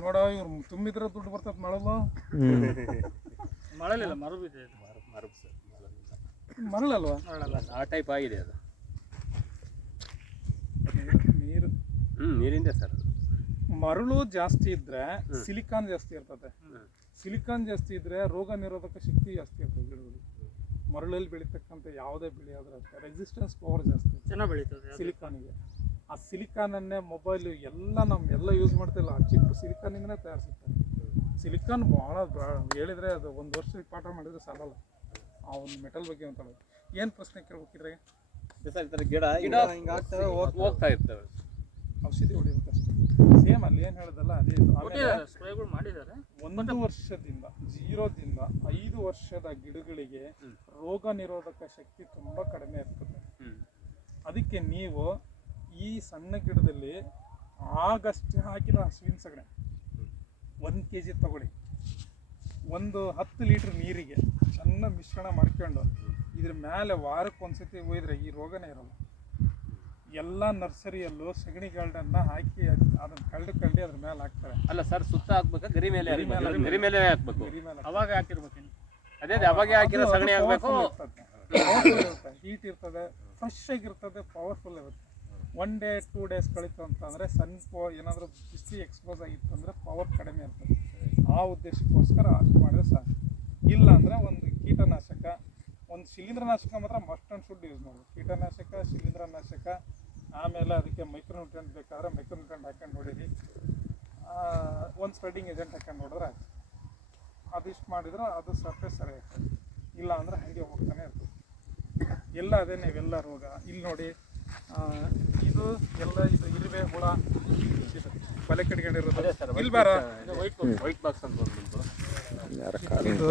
ನೋಡ ಇವ್ರು ತುಂಬಿದ್ರೆ ದುಡ್ಡು ಬರ್ತದೆ ಮಳಲ್ಲ ಮಳಲಿಲ್ಲ ಮರು ಇದೆ. ಇದು. ಸರ್ ಮರಳಲ್ವಾ? ಮರಳಲ್ಲ ಆ ಟೈಪ್ ಆಗಿದೆ ಅದು. ನೀರು. ನೀರಿಂದ ಸರ್ ಮರಳು ಜಾಸ್ತಿ ಇದ್ರೆ ಸಿಲಿಕಾನ್ ಜಾಸ್ತಿ ಇರ್ತದೆ. ಸಿಲಿಕಾನ್ ಜಾಸ್ತಿ ಇದ್ರೆ ರೋಗ ನಿರೋಧಕ ಶಕ್ತಿ ಜಾಸ್ತಿ ಇರ್ತದೆ ಗಿಡಗಳು ಮರಳಲ್ಲಿ ಬೆಳೀತಕ್ಕಂಥ ಯಾವುದೇ ಬೆಳೆ ಆದ್ರೆ ರೆಸಿಸ್ಟೆನ್ಸ್ ಪವರ್ ಜಾಸ್ತಿ. ಚೆನ್ನಾಗಿ ಬೆಳೀತದೆ. ಸಿಲಿಕಾನಿಗೆ. ಆ ಸಿಲಿಕಾನನ್ನೇ ಮೊಬೈಲ್ ಎಲ್ಲ ನಮ್ಮ ಎಲ್ಲ ಯೂಸ್ ಮಾಡ್ತಿಲ್ಲ. ಆ ಚಿಪ್ ಸಿಲಿಕಾನಿಂದನೇ ತಯಾರಿಸುತ್ತಾರೆ ಸಿಲಿಕಾನ್ ಭಾಳ ಹೇಳಿದ್ರೆ ಅದು ಒಂದು ವರ್ಷ ಪಾಠ ಮಾಡಿದ್ರೆ ಸಾಲಲ್ಲ. ಆ ಒಂದು ಮೆಟಲ್ ಬಗ್ಗೆ ಅಂತ ಏನು ಪ್ರಶ್ನೆ ಕೇಳ್ಬೇಕಿದ್ರೆ? ಗಿಡ ಗಿಡ ಹಿಂಗಾಗ್ತವೆ ಹೋಗ್ತಾ ಇರ್ತವೆ. ಔಷಧಿ ಹೊಡಿಬೇಕಷ್ಟೇ ಸೇಮ್ ಅಲ್ಲಿ ಏನು ಹೇಳಿದಲ್ಲ ಅದೇ ಇದು. ಮಾಡಿದ್ದಾರೆ. ಒಂದು ವರ್ಷದಿಂದ ಜೀರೋದಿಂದ ಐದು ವರ್ಷದ ಗಿಡಗಳಿಗೆ. ರೋಗ ನಿರೋಧಕ ಶಕ್ತಿ ತುಂಬ ಕಡಿಮೆ ಇರ್ತದೆ ಅದಕ್ಕೆ ನೀವು ಈ ಸಣ್ಣ ಗಿಡದಲ್ಲಿ ಆಗಷ್ಟೇ ಹಾಕಿದ ಹಸುವಿನ ಸಗಣಿ. ಒಂದು ಕೆ ಜಿ ತಗೊಳ್ಳಿ. ಒಂದು ಹತ್ತು ಲೀಟ್ರ್ ನೀರಿಗೆ ಚೆನ್ನಾಗಿ ಮಿಶ್ರಣ ಮಾಡ್ಕೊಂಡು ಇದ್ರ ಮೇಲೆ ವಾರಕ್ಕೆ ಒಂದ್ಸತಿ ಒಯ್ದ್ರೆ ಈ ರೋಗನೇ ಇರಲ್ಲ. ಎಲ್ಲ ನರ್ಸರಿಯಲ್ಲೂ ಸಗಣಿ ಗಾರ್ಡನ್ನ ಹಾಕಿ ಅದನ್ನ ಕಳ್ದು ಕಳ್ಳಿ ಅದ್ರ ಮೇಲೆ ಹಾಕ್ತಾರೆ. ಅಲ್ಲ ಸರ್ ಸುತ್ತ ಹಾಕ್ಬೇಕು? ಗರಿ ಮೇಲೆ ಗರಿ ಮೇಲೆ ಹಾಕ್ಬೇಕಾ? ಗರಿ ಮೇಲೆ ಹಾಕ್ಬೇಕು. ಗರಿ ಮೇಲೆ ಅವಾಗ ಹಾಕಿರ್ಬೇಕು ಅದೇ ಅದೇ ಅವಾಗೆ ಹಾಕಿರೋ ಸಗಣಿ ಹಾಕ್ಬೇಕು ಹೀಟ್ ಇರ್ತದೆ. ಫ್ರೆಶ್ ಆಗಿರ್ತದೆ. ಪವರ್ಫುಲ್ ಇರುತ್ತೆ. ಒನ್ ಡೇ ಟೂ ಡೇಸ್ ಕಳೀತು ಅಂತಂದರೆ ಸನ್ ಪೋ ಏನಾದರೂ ಬಿಸಿ ಎಕ್ಸ್ಪೋಸ್ ಆಗಿತ್ತು ಅಂದರೆ ಪವರ್ ಕಡಿಮೆ ಇರ್ತದೆ. ಆ ಉದ್ದೇಶಕ್ಕೋಸ್ಕರ ಅಷ್ಟು ಮಾಡಿದ್ರೆ ಸಾಕು. ಇಲ್ಲ ಅಂದರೆ ಒಂದು ಕೀಟನಾಶಕ, ಒಂದು ಶಿಲೀಂಧ್ರನಾಶಕ ಮಾತ್ರ ಮಸ್ಟ್ ಆ್ಯಂಡ್ ಶುಡ್ ಯೂಸ್ ಮಾಡಬೇಕು ಕೀಟನಾಶಕ, ಶಿಲೀಂಧ್ರನಾಶಕ, ಆಮೇಲೆ ಅದಕ್ಕೆ ಮೈಕ್ರೋನ್ಯೂಟ್ರೆಂಟ್ ಬೇಕಾದ್ರೆ ಮೈಕ್ರೋನ್ಯೂಟ್ರೆಂಟ್ ಹಾಕೊಂಡು ಹೊಡೀರಿ ಒಂದು ಸ್ಪ್ರೆಡಿಂಗ್ ಏಜೆಂಟ್ ಹಾಕೊಂಡು ನೋಡಿದ್ರೆ ಆಯ್ತು. ಅದಿಷ್ಟು ಮಾಡಿದ್ರೆ ಅದು ಸರ್ಫೇಸ್ ಸರಿ ಆಗ್ತದೆ. ಇಲ್ಲ ಅಂದರೆ ಹಾಗೆ ಹೋಗ್ತಾನೆ ಇರ್ತದೆ. ಎಲ್ಲ ಅದೇ ನೀವೆಲ್ಲ ರೋಗ. ಇಲ್ಲಿ ನೋಡಿ ಇದು ಎಲ್ಲ ಇದು ಇರುವೆ ಹುಳ ಬಲೆ ಕಟ್ಕೊಂಡಿರೋದು. ಸರ್ ವೈಟ್ ವೈಟ್ ಬಾಕ್ಸ್ ಅಂತ. ಇದು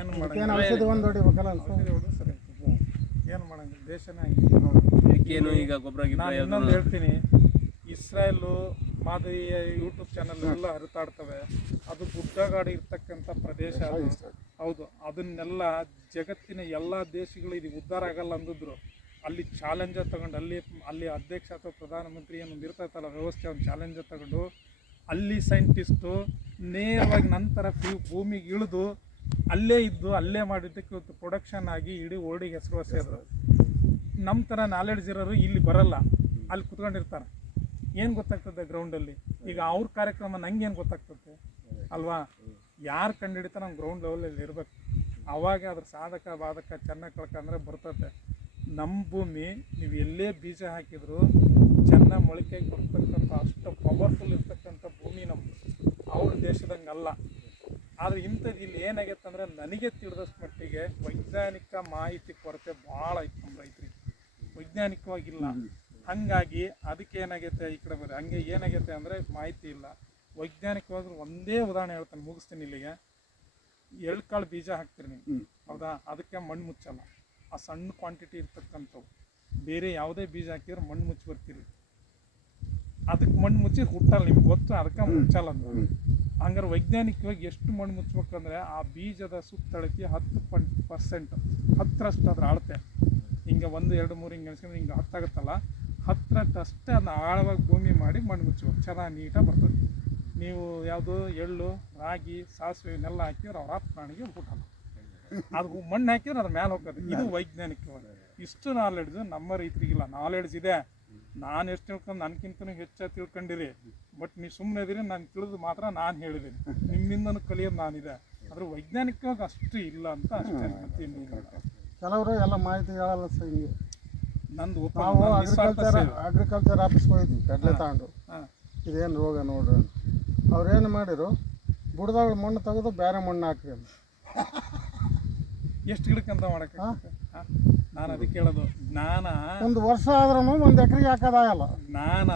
ಏನು ಏನು ಮಾಡಂಗಿಲ್ಲ. ದೇಶನೇ ಇದಕ್ಕೇನು ಈಗ ಗೊಬ್ಬರ ನಾನು ಇನ್ನೊಂದು ಹೇಳ್ತೀನಿ. ಇಸ್ರಾಯೇಲು ಮಾದರಿಯ ಯೂಟ್ಯೂಬ್ ಚಾನಲ್ ಎಲ್ಲ ಹರಿತಾಡ್ತವೆ. ಅದು ಗುಡ್ಡಗಾಡು ಇರ್ತಕ್ಕಂಥ ಪ್ರದೇಶ ಅದು. ಹೌದು. ಅದನ್ನೆಲ್ಲ ಜಗತ್ತಿನ ಎಲ್ಲ ದೇಶಗಳು ಇದು ಉದ್ಧಾರ ಆಗಲ್ಲ ಅಂದಿದ್ರು. ಅಲ್ಲಿ ಚಾಲೆಂಜರ್ ತಗೊಂಡು, ಅಲ್ಲಿ ಅಲ್ಲಿ ಅಧ್ಯಕ್ಷ ಅಥವಾ ಪ್ರಧಾನಮಂತ್ರಿ ಏನು ಇರ್ತೈತಲ್ಲ, ವ್ಯವಸ್ಥೆ ಒಂದು ಚಾಲೆಂಜರ್ ತಗೊಂಡು, ಅಲ್ಲಿ ಸೈಂಟಿಸ್ಟು ನೇರವಾಗಿ ನಂತರ ಫಿ ಭೂಮಿಗೆ ಇಳಿದು ಅಲ್ಲೇ ಇದ್ದು, ಅಲ್ಲೇ ಮಾಡಿದ್ದಕ್ಕೆ ಇವತ್ತು ಪ್ರೊಡಕ್ಷನ್ ಆಗಿ ಇಡೀ ವರ್ಲ್ಡಿಗೆ ಹೆಸರುವಾಸಿ ಆದ್ರು ನಮ್ಮ ಥರ ನಾಲೆಡ್ಜ್ ಇರೋರು ಇಲ್ಲಿ ಬರಲ್ಲ. ಅಲ್ಲಿ ಕುತ್ಕೊಂಡಿರ್ತಾರೆ. ಏನು ಗೊತ್ತಾಗ್ತದೆ ಗ್ರೌಂಡಲ್ಲಿ ಈಗ ಅವ್ರ ಕಾರ್ಯಕ್ರಮ ನಂಗೆ ಏನು ಗೊತ್ತಾಗ್ತದೆ? ಅಲ್ವಾ? ಯಾರು ಕಂಡುಹಿಡಿತಾರೆ ನಮ್ಮ ಗ್ರೌಂಡ್ ಲೆವೆಲಲ್ಲಿ ಇರಬೇಕು. ಅವಾಗ ಅದ್ರ ಸಾಧಕ, ಬಾಧಕ, ಚೆನ್ನಾಗಿ ಕಳ್ಕೊಂಡ್ರೆ ಬರ್ತದೆ ನಮ್ಮ ಭೂಮಿ ನೀವು ಎಲ್ಲೇ ಬೀಜ ಹಾಕಿದ್ರು ಚೆನ್ನಾಗಿ ಮೊಳಕೆಗೆ ಬರ್ತಕ್ಕಂಥ ಅಷ್ಟು ಪವರ್ಫುಲ್ ಇರ್ತಕ್ಕಂಥ ಭೂಮಿ ನಮ್ಮದು ಅವ್ರ ದೇಶದಂಗೆ ಅಲ್ಲ ಆದರೆ ಇಂಥದ್ದು ಇಲ್ಲಿ ಏನಾಗೈತೆ ಅಂದ್ರೆ ನನಗೆ ತಿಳಿದಷ್ಟು ಮಟ್ಟಿಗೆ ವೈಜ್ಞಾನಿಕ ಮಾಹಿತಿ ಕೊರತೆ ಭಾಳ ಐತೆ ನಮ್ಮ ರೈತರಿಗೆ. ವೈಜ್ಞಾನಿಕವಾಗಿಲ್ಲ. ಹಾಗಾಗಿ ಅದಕ್ಕೆ ಏನಾಗೈತೆ ಈ ಕಡೆ ಬರೀ ಹಂಗೆ ಏನಾಗೈತೆ ಅಂದರೆ ಮಾಹಿತಿ ಇಲ್ಲ. ವೈಜ್ಞಾನಿಕವಾಗಿ ಒಂದೇ ಉದಾಹರಣೆ ಹೇಳ್ತಾನೆ ಮುಗಿಸ್ತೀನಿ ಇಲ್ಲಿಗೆ. ಎಳ್ಕಾಳು ಬೀಜ ಹಾಕ್ತೀರಿ ನೀವು. ಹೌದಾ? ಅದಕ್ಕೆ ಮಣ್ಣು ಮುಚ್ಚಲ್ಲ. ಆ ಸಣ್ಣ ಕ್ವಾಂಟಿಟಿ ಇರ್ತಕ್ಕಂಥವು. ಬೇರೆ ಯಾವುದೇ ಬೀಜ ಹಾಕಿದ್ರೆ ಮಣ್ಣು ಮುಚ್ಚಿ ಬರ್ತೀರಿ. ಅದಕ್ಕೆ ಮಣ್ಣು ಮುಚ್ಚಿ ಹುಟ್ಟಲ್ಲ ನಿಮ್ಗೆ ಗೊತ್ತು? ಅದಕ್ಕೆ ಮುಚ್ಚಲ್ಲ ಹಂಗಾರೆ ವೈಜ್ಞಾನಿಕವಾಗಿ ಎಷ್ಟು ಮಣ್ಣು ಮುಚ್ಚಬೇಕಂದ್ರೆ ಆ ಬೀಜದ ಸುತ್ತಳತೆ ಹತ್ತು ಪನ್ ಪರ್ಸೆಂಟ್ ಹತ್ತರಷ್ಟು ಅದ್ರ ಅಳತೆ. ಹಿಂಗೆ ಒಂದು ಎರಡು ಮೂರು ಹಿಂಗೆ ಅನ್ಸ್ಕೊಂಡ್ರೆ ಹಿಂಗೆ ಹತ್ತಾಗುತ್ತಲ್ಲ ಹತ್ತರಷ್ಟೇ ಅದನ್ನ ಆಳವಾಗಿ ಭೂಮಿ ಮಾಡಿ ಮಣ್ಣು ಮುಚ್ಚಬೇಕು ಚೆನ್ನಾಗಿ ನೀಟಾಗಿ ಬರ್ತದೆ. ನೀವು ಯಾವುದು ಎಳ್ಳು ರಾಗಿ ಸಾಸಿವೆ ಇವನ್ನೆಲ್ಲ ಹಾಕಿದ್ರೆ ಅವ್ರ ಆ ಪ್ರಾಣಿಗೆ ಹುಟ್ಟಲ್ಲ ಅದು ಮಣ್ಣು ಹಾಕಿದ್ರೆ ಅದ್ರ ಮೇಲೆ ಹೋಗ್ತದೆ. ಇದು ವೈಜ್ಞಾನಿಕ ಇಷ್ಟು ನಾಲೆಡ್ಜ್ ನಮ್ಮ ರೈತರಿಗಿಲ್ಲ. ನಾಲೆಡ್ಜ್ ಇದೆ. ನಾನು ಎಷ್ಟು ತಿಳ್ಕೊಂಡು ನನಗಿಂತನೂ ಹೆಚ್ಚು ತಿಳ್ಕೊಂಡಿರಿ. ಬಟ್ ನೀವು ಸುಮ್ಮನೆ ಇದೀರಿ ನಾನು ತಿಳಿದು ಮಾತ್ರ ನಾನು ಹೇಳಿದ್ದೀನಿ ನಿಮ್ಮಿಂದನೂ ಕಲಿಯೋದು ನಾನಿದೆ. ಆದ್ರೆ ವೈಜ್ಞಾನಿಕವಾಗಿ ಅಷ್ಟು ಇಲ್ಲ ಅಂತ ಅಷ್ಟೇ. ಕೆಲವರು ಎಲ್ಲ ಮಾಹಿತಿ ಹೇಳಲ್ಲ ಸರ್ ಹಿಂಗೆ. ನಂದು ನಾವು ಅಗ್ರಿಕಲ್ಚರ್. ಅಗ್ರಿಕಲ್ಚರ್ ಆಫೀಸ್ಗೆ ಹೋಗಿದ್ವಿ ಕಡಲೆ ತಗೊಂಡು ಇದೇನು ರೋಗ ನೋಡ್ರಿ ಅವ್ರೇನು ಮಾಡಿರು ಬುಡದಾಗ ಮಣ್ಣು ತೆಗೆದು ಬೇರೆ ಮಣ್ಣು ಹಾಕ್ರಿ ಎಷ್ಟು ಅಂತ ಮಾಡಕ್ಕೆ ನಾನು ಅದಕ್ಕೆ ಹೇಳೋದು ಜ್ಞಾನ ಒಂದು ವರ್ಷ ಆದ್ರೂ ಒಂದು ಎಕರೆಗೆ ಹಾಕೋದಾಗಲ್ಲ ಜ್ಞಾನ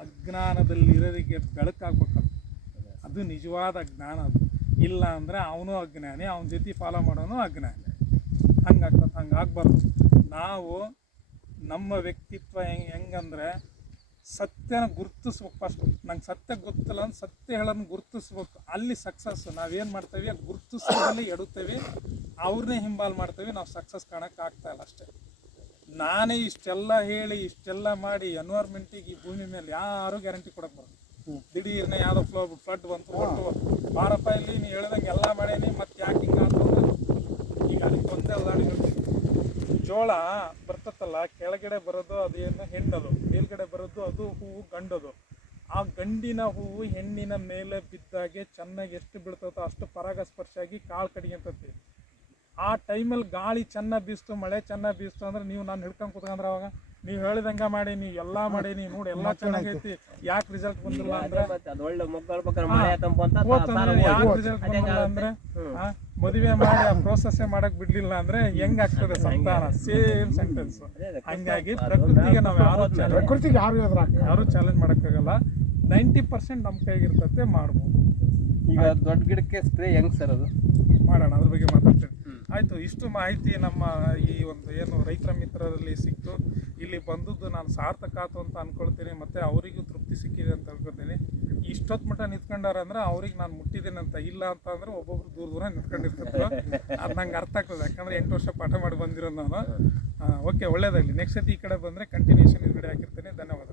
ಅಜ್ಞಾನದಲ್ಲಿ ಇರೋದಕ್ಕೆ ಬೆಳಕಾಗ್ಬೇಕಲ್ಲ ಅದು ನಿಜವಾದ ಜ್ಞಾನ ಅದು. ಇಲ್ಲ ಅಂದರೆ ಅವನು ಅಜ್ಞಾನಿ ಅವನ ಜೊತೆ ಫಾಲೋ ಮಾಡೋನು ಅಜ್ಞಾನಿ. ಹಂಗಾಗ್ತದೆ ಹಂಗೆ ಆಗ್ಬಾರ್ದು ನಾವು ನಮ್ಮ ವ್ಯಕ್ತಿತ್ವ ಹೆಂಗೆ ಹೆಂಗಂದ್ರೆ ಸತ್ಯನ ಗುರುತಿಸ್ಬೇಕು ಫಸ್ಟ್ ನಂಗೆ ಸತ್ಯ ಗೊತ್ತಿಲ್ಲ ಅಂದ್ರೆ ಸತ್ಯ ಹೇಳೋದನ್ನ ಗುರುತಿಸ್ಬೇಕು. ಅಲ್ಲಿ ಸಕ್ಸಸ್ ನಾವೇನು ಮಾಡ್ತೇವೆ? ಗುರುತಿಸೋದ್ರಲ್ಲಿ ಎಡುತ್ತೇವೆ. ಅವ್ರನ್ನೇ ಹಿಂಬಾಲ್ ಮಾಡ್ತೇವೆ. ನಾವು ಸಕ್ಸಸ್ ಕಾಣಕ್ಕೆ ಆಗ್ತಾ ಇಲ್ಲ ಅಷ್ಟೇ. ನಾನೇ ಇಷ್ಟೆಲ್ಲ ಹೇಳಿ ಇಷ್ಟೆಲ್ಲ ಮಾಡಿ ಎನ್ವೈರ್ಮೆಂಟಿಗೆ ಈ ಭೂಮಿ ಮೇಲೆ ಯಾರೂ ಗ್ಯಾರಂಟಿ ಕೊಡಕ್ಕೆ ಬರೋದು ದಿಢೀರ್ನ ಯಾವ್ದೋ ಫ್ಲೋ ಫ್ಲಡ್ ಬಂತು ಒಟ್ಟು ಬಾರಪ್ಪ ಇಲ್ಲಿ ನೀನು ಹೇಳ್ದಂಗೆ ಎಲ್ಲ ಮಾಡೇನಿ ಮತ್ತೆ ಯಾಕೆ ಹಿಂಗೆ ಈಗ ಅಲ್ಲಿ ಒಂದೇ ಉದಾಹರಣೆ ಜೋಳ ಬರ್ತತ್ತಲ್ಲ ಕೆಳಗಡೆ ಬರೋದು ಅದೇನು ಹೆಣ್ಣದು, ಮೇಲ್ಗಡೆ ಬರೋದು ಅದು ಹೂವು ಗಂಡದು. ಆ ಗಂಡಿನ ಹೂವು ಹೆಣ್ಣಿನ ಮೇಲೆ ಬಿದ್ದಾಗೆ ಚೆನ್ನಾಗಿ ಎಷ್ಟು ಬೀಳ್ತದೋ ಅಷ್ಟು ಪರಾಗಸ್ಪರ್ಶ ಆಗಿ ಕಾಳು ಕಡಿಗೆಂತತಿ ಆ ಟೈಮಲ್ಲಿ ಗಾಳಿ ಚೆನ್ನಾಗಿ ಬೀಸ್ತು, ಮಳೆ ಚೆನ್ನಾಗಿ ಬೀಸ್ತು ಅಂದ್ರೆ ನೀವು ನಾನು ಹಿಡ್ಕೊಂಡು ಕುತ್ಕೊಂಡ್ರೆ ಅವಾಗ ನೀವು ಹೇಳಿದಂಗ ಮಾಡಿ ನೀವು ಎಲ್ಲ ಮಾಡೀನಿ ನೋಡಿ ಎಲ್ಲ ಚೆನ್ನಾಗೈತಿ. ಯಾಕೆ ರಿಸಲ್ಟ್ ಬಂದಿಲ್ಲ ಅಂದ್ರೆ ಯಾಕೆ ರಿಸಲ್ಟ್ ಬಂದಿಲ್ಲ ಅಂದ್ರೆ ಮದುವೆ ಮಾಡಿ ಆ ಪ್ರೋಸೆಸ್ ಮಾಡಕ್ ಬಿಡ್ಲಿಲ್ಲ ಅಂದ್ರೆ ಹೆಂಗ್ ಆಗ್ತದೆ ಸಂತಾನ ಸೇಮ್ ಸೆಂಟೆನ್ಸ್ ಹಂಗಾಗಿ ಪ್ರಕೃತಿಗೆ ನಾವು ಯಾರು ಪ್ರಕೃತಿಗೆ ಯಾರು ಯಾರು ಚಾಲೆಂಜ್ ಮಾಡಕ್ಕಾಗಲ್ಲ. ನೈಂಟಿ ಪರ್ಸೆಂಟ್ ನಮ್ಮ ಕೈಗಿರ್ತತೆ ಮಾಡ್ಬೋದು. ಈಗ ದೊಡ್ಡ ಗಿಡಕ್ಕೆ ಸ್ಪ್ರೇ ಹೆಂಗ್ ಸರ್ ಅದು? ಮಾಡೋಣ ಅದ್ರ ಬಗ್ಗೆ ಮಾತಾಡ್ತೀನಿ. ಆಯ್ತು ಇಷ್ಟು ಮಾಹಿತಿ ನಮ್ಮ ಈ ಒಂದು ಏನು ರೈತರ ಮಿತ್ರರಲ್ಲಿ ಸಿಕ್ತು. ಇಲ್ಲಿ ಬಂದದ್ದು ನಾನು ಸಾರ್ಥಕ ಆತು ಅಂತ ಅನ್ಕೊಳ್ತೀನಿ, ಮತ್ತೆ ಅವರಿಗೂ ತೃಪ್ತಿ ಸಿಕ್ಕಿದೆ ಅಂತ ಅನ್ಕೊಳ್ತೀನಿ. ಇಷ್ಟೊತ್ತು ಮಟ್ಟ ನಿಂತ್ಕೊಂಡಾರಂದ್ರೆ ಅವ್ರಿಗೆ ನಾನು ಮುಟ್ಟಿದ್ದೀನಿ ಅಂತ, ಇಲ್ಲ ಅಂತ ಅಂದ್ರೆ ಒಬ್ಬೊಬ್ರು ದೂರ ದೂರ ನಿಂತ್ಕೊಂಡಿರ್ತಿದ್ರು. ಅದು ನಂಗೆ ಅರ್ಥ ಆಗ್ತದೆ, ಯಾಕಂದರೆ ಎಂಟು ವರ್ಷ ಪಾಠ ಮಾಡಿ ಬಂದಿರೋ ನಾನು. ಓಕೆ ಒಳ್ಳೇದಾಗಲಿ. ನೆಕ್ಸ್ಟ್ ಸತಿ ಈ ಕಡೆ ಬಂದರೆ ಕಂಟಿನ್ಯೂಷನ್ ಈ ಕಡೆ ಹಾಕಿರ್ತೀನಿ. ಧನ್ಯವಾದಗಳು